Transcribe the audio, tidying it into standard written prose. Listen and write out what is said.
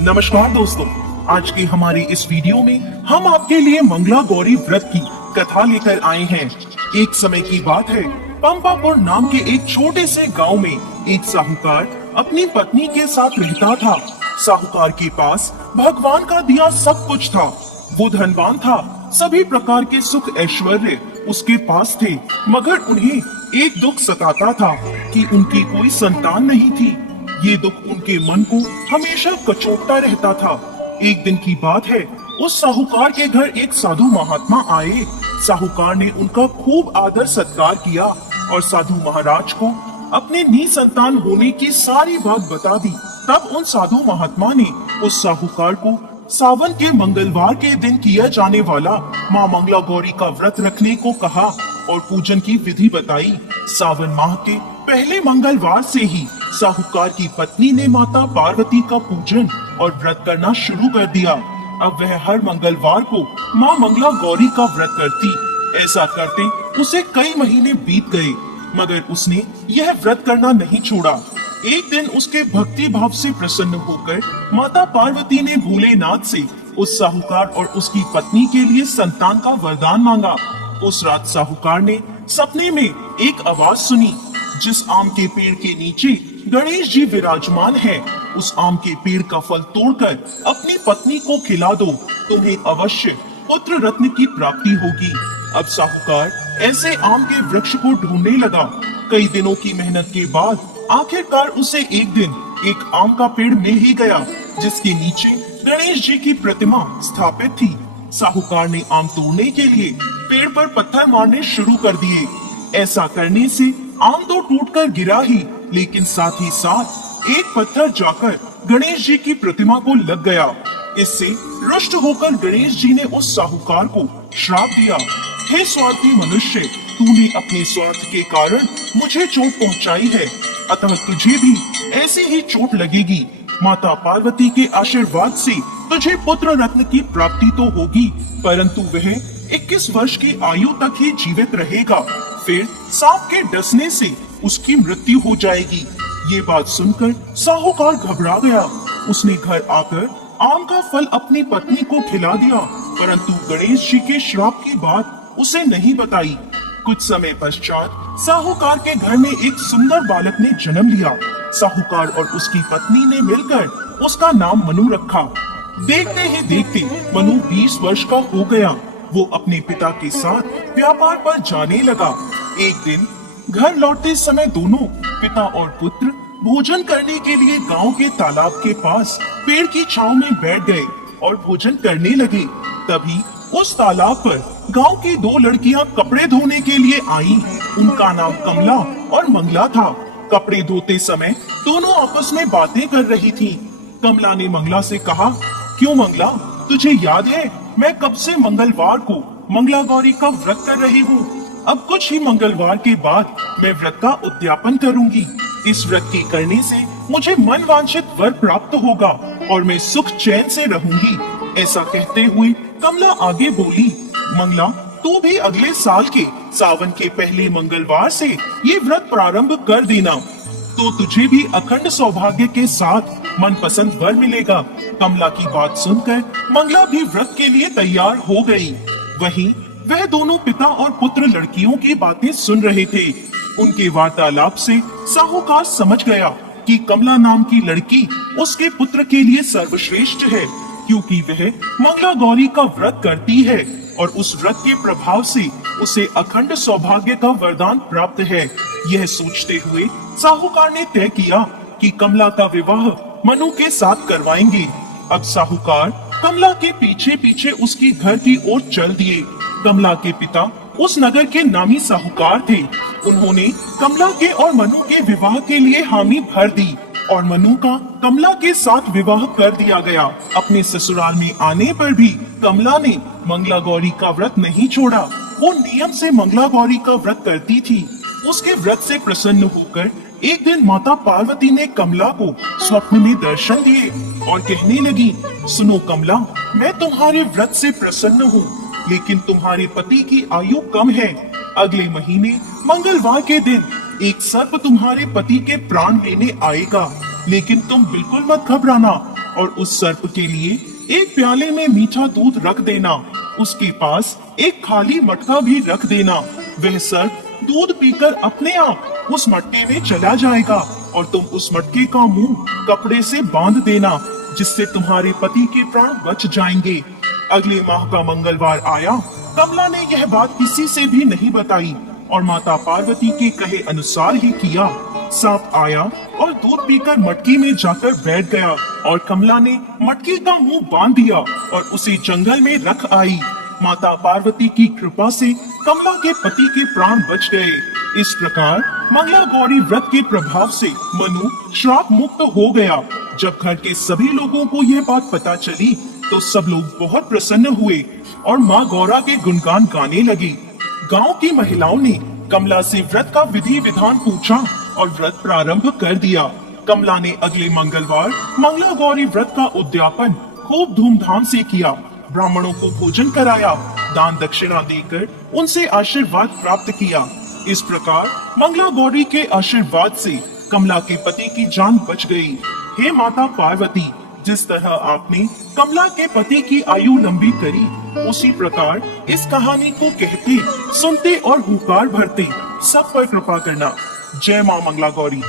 नमस्कार दोस्तों, आज की हमारी इस वीडियो में हम आपके लिए मंगला गौरी व्रत की कथा लेकर आए हैं। एक समय की बात है, पंपापुर नाम के एक छोटे से गांव में एक साहूकार अपनी पत्नी के साथ रहता था। साहूकार के पास भगवान का दिया सब कुछ था। वो धनवान था, सभी प्रकार के सुख ऐश्वर्य उसके पास थे, मगर उन्हें एक दुख सताता था कि उनकी कोई संतान नहीं थी। ये दुख उनके मन को हमेशा कचोटता रहता था। एक दिन की बात है, उस साहूकार के घर एक साधु महात्मा आए। साहूकार ने उनका खूब आदर सत्कार किया और साधु महाराज को अपने निसंतान होने की सारी बात बता दी। तब उन साधु महात्मा ने उस साहूकार को सावन के मंगलवार के दिन किया जाने वाला माँ मंगला गौरी का व्रत रखने को कहा और पूजन की विधि बताई। सावन माह के पहले मंगलवार से ही साहूकार की पत्नी ने माता पार्वती का पूजन और व्रत करना शुरू कर दिया। अब वह हर मंगलवार को माँ मंगला गौरी का व्रत करती। ऐसा करते उसे कई महीने बीत गए, मगर उसने यह व्रत करना नहीं छोड़ा। एक दिन उसके भक्ति भाव से प्रसन्न होकर माता पार्वती ने भोलेनाथ से उस साहूकार और उसकी पत्नी के लिए संतान का वरदान मांगा। उस रात साहूकार ने सपने में एक आवाज सुनी, जिस आम के पेड़ के नीचे गणेश जी विराजमान हैं, उस आम के पेड़ का फल तोड़कर अपनी पत्नी को खिला दो, तुम्हें अवश्य पुत्र रत्न की प्राप्ति होगी। अब साहूकार ऐसे आम के वृक्ष को ढूंढने लगा। कई दिनों की मेहनत के बाद आखिरकार उसे एक दिन एक आम का पेड़ मिल ही गया, जिसके नीचे गणेश जी की प्रतिमा स्थापित थी। साहूकार ने आम तोड़ने के लिए पेड़ पर पत्थर मारने शुरू कर दिए। ऐसा करने से आम तो टूटकर गिरा ही, लेकिन साथ ही साथ एक पत्थर जाकर गणेश जी की प्रतिमा को लग गया। इससे रुष्ट होकर गणेश जी ने उस साहूकार को श्राप दिया, हे स्वार्थी मनुष्य, तूने अपने स्वार्थ के कारण मुझे चोट पहुंचाई है, अतः तुझे भी ऐसी ही चोट लगेगी। माता पार्वती के आशीर्वाद से तुझे पुत्र रत्न की प्राप्ति तो होगी, परंतु वह 21 वर्ष की आयु तक ही जीवित रहेगा। फिर सांप के डसने से उसकी मृत्यु हो जाएगी। ये बात सुनकर साहूकार घबरा गया। उसने घर आकर आम का फल अपनी पत्नी को खिला दिया, परंतु गणेश जी के श्राप की बात उसे नहीं बताई। कुछ समय पश्चात साहूकार के घर में एक सुंदर बालक ने जन्म लिया। साहूकार और उसकी पत्नी ने मिलकर उसका नाम मनु रखा। देखते ही देखते मनु 20 वर्ष का हो गया। वो अपने पिता के साथ व्यापार पर जाने लगा। एक दिन घर लौटते समय दोनों पिता और पुत्र भोजन करने के लिए गांव के तालाब के पास पेड़ की छांव में बैठ गए और भोजन करने लगे। तभी उस तालाब पर गांव की 2 लड़कियां कपड़े धोने के लिए आईं। उनका नाम कमला और मंगला था। कपड़े धोते समय दोनों आपस में बातें कर रही थीं। कमला ने मंगला से कहा, क्यों मंगला, तुझे याद है मैं कब से मंगलवार को मंगला गौरी का व्रत कर रही हूँ। अब कुछ ही मंगलवार के बाद मैं व्रत का उद्यापन करूंगी। इस व्रत के करने से मुझे मन वांछित वर प्राप्त होगा और मैं सुख चैन से रहूंगी। ऐसा कहते हुए कमला आगे बोली, मंगला, तू भी अगले साल के सावन के पहले मंगलवार से ये व्रत प्रारंभ कर देना, तो तुझे भी अखंड सौभाग्य के साथ मनपसंद वर मिलेगा। कमला की बात सुनकर मंगला भी व्रत के लिए तैयार हो गई। वहीं वह दोनों पिता और पुत्र लड़कियों की बातें सुन रहे थे। उनके वार्तालाप से साहूकार समझ गया कि कमला नाम की लड़की उसके पुत्र के लिए सर्वश्रेष्ठ है, क्योंकि वह मंगला गौरी का व्रत करती है और उस व्रत के प्रभाव से उसे अखंड सौभाग्य का वरदान प्राप्त है। यह सोचते हुए साहूकार ने तय किया कि कमला का विवाह मनु के साथ करवाएंगे। अब साहूकार कमला के पीछे पीछे उसकी घर की ओर चल दिए। कमला के पिता उस नगर के नामी साहूकार थे। उन्होंने कमला के और मनु के विवाह के लिए हामी भर दी और मनु का कमला के साथ विवाह कर दिया गया। अपने ससुराल में आने पर भी कमला ने मंगला गौरी का व्रत नहीं छोड़ा। वो नियम से मंगला गौरी का व्रत करती थी। उसके व्रत से प्रसन्न होकर एक दिन माता पार्वती ने कमला को स्वप्न में दर्शन दिए और कहने लगी, सुनो कमला, मैं तुम्हारे व्रत से प्रसन्न हूँ, लेकिन तुम्हारे पति की आयु कम है। अगले महीने मंगलवार के दिन एक सर्प तुम्हारे पति के प्राण लेने आएगा। लेकिन तुम बिल्कुल मत घबराना और उस सर्प के लिए एक प्याले में मीठा दूध रख देना। उसके पास एक खाली मटका भी रख देना। वह सर्प दूध पीकर अपने आप उस मटके में चला जाएगा और तुम उस मटके का मुंह कपड़े से बांध देना, जिससे तुम्हारे पति के प्राण बच जाएंगे। अगले माह का मंगलवार आया। कमला ने यह बात किसी से भी नहीं बताई और माता पार्वती के कहे अनुसार ही किया। सांप आया और दूध पीकर मटकी में जाकर बैठ गया और कमला ने मटकी का मुंह बांध दिया और उसे जंगल में रख आई। माता पार्वती की कृपा से कमला के पति के प्राण बच गए। इस प्रकार मंगला गौरी व्रत के प्रभाव से मनु श्राप मुक्त हो गया। जब घर के सभी लोगों को यह बात पता चली तो सब लोग बहुत प्रसन्न हुए और माँ गौरा के गुणगान गाने लगे। गांव की महिलाओं ने कमला से व्रत का विधि विधान पूछा और व्रत प्रारंभ कर दिया। कमला ने अगले मंगलवार मंगला गौरी व्रत का उद्यापन खूब धूमधाम से किया। ब्राह्मणों को भोजन कराया, दान दक्षिणा देकर उनसे आशीर्वाद प्राप्त किया। इस प्रकार मंगला गौरी के आशीर्वाद से कमला के पति की जान बच गई। हे माता पार्वती, जिस तरह आपने कमला के पति की आयु लंबी करी, उसी प्रकार इस कहानी को कहते, सुनते और हुंकार भरते सब पर कृपा करना। जय मां मंगला गौरी।